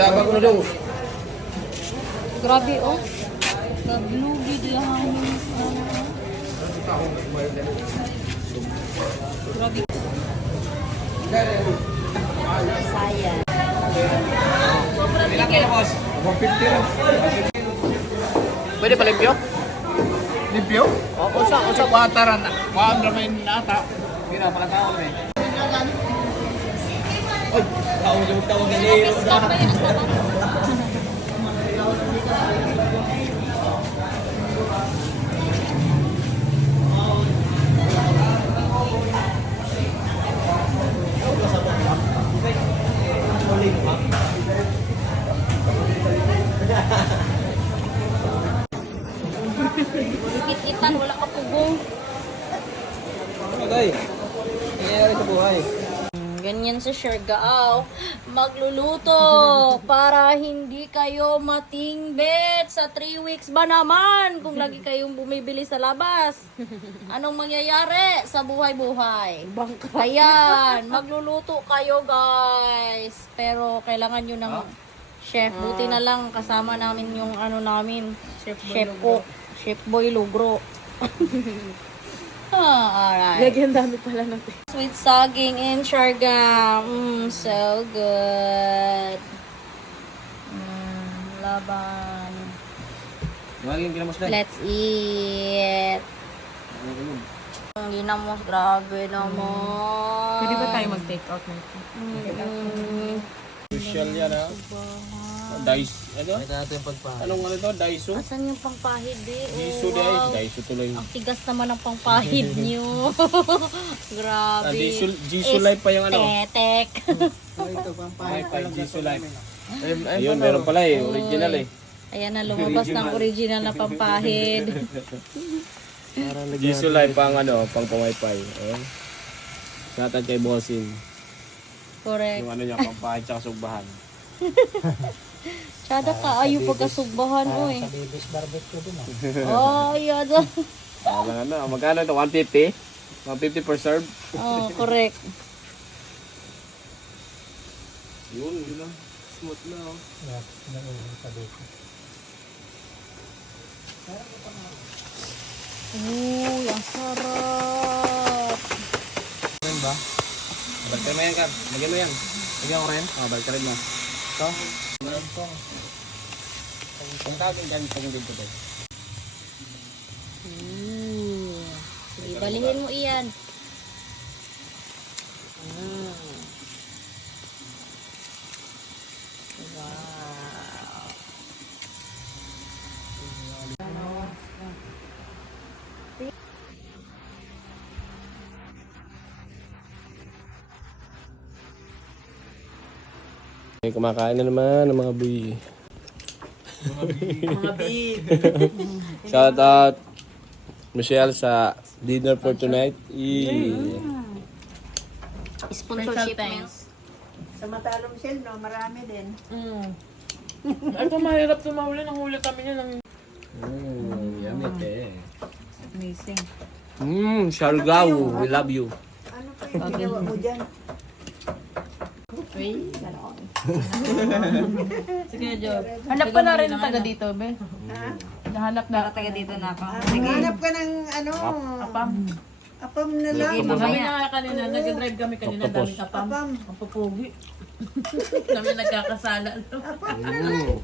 Labang ko na daw. Grabe oh. Kablugi dia hangin. Grabe. Saya. Ilang kilo, boss? 150 lang. Pwede pa limpyo? Limpyo? Oo, sa wataran. Kuhaan naman nata. Hindi na pala tao eh. Oy, tawag na liyo na. Kit-kitan, wala ka pugong. Okay. Nangyayari sa buhay. Ganyan si Shergao. Magluluto para hindi kayo matingbet sa 3 weeks ba naman kung lagi kayong bumibili sa labas. Anong mangyayari sa buhay-buhay? Ayan, magluluto kayo guys. Pero kailangan nyo ng chef. Buti na lang kasama namin yung ano namin. Chef cook. Chef Boy Lugro. Alright. Lagyan dami pala natin. Sweet saging in Siargao. So good. Laban. Yung kinamos na. Let's eat. Ang ginamos, grabe naman. Pwede ba tayo mag-take out nito? Social yan ha. Dice, ano? Anong ano to? Daiso? Asan yung pangpahid eh? Daiso wow. Daiso tuloy. Ang tigas naman ng pangpahid nyo. Grabe. Daiso life pa yung ano. Estetek. Daiso life. Ayun, meron pala eh. Original eh. Ayan na, lumabas ng original na pampahid. Daiso life pang ano, pang pamay-pay. Ayun. Shoutout kay Bossing. Correct. Yung ano niya, pampahid tsaka sugbahan. Sada ka, ayaw pagkasugbahan mo eh. Sa Baby's Barbecue din Oh, yada. Ano, magkano ito? 150? 150 per serve? Oh, correct. Yun lang. Smooth na oh. Uy, ang sarap. Ren ba? Balikan mo yan, Kar. Lagyan mo yan. Lagyan ko rin? Balikan rin mo. Ito? Ang tawagin dyan pag dito tayo. Sige, balihin mo iyan. Wow. Kumakain na naman ng mga buy. Mga bid. Shout out Michelle sa dinner for tonight. Sponsorship Special meals. Sa Matalong Shell, no? Marami din. Ito mahirap tumahuli. Nanghuli kami niya ng... Yummy eh. Amazing. Siargao, we love you. Ano pa yung ginawa mo dyan? Sige, Job. Hanap ka na rin ng taga dito, be. Ha? Nahanap na taga dito na ako. Hanap ka ng ano? Apam. Apam na lang. Kami na kanina, nag-drive kami kanina, daming apam. Apam. Ang pupugi. Kami nagkakasala. Apam na lang.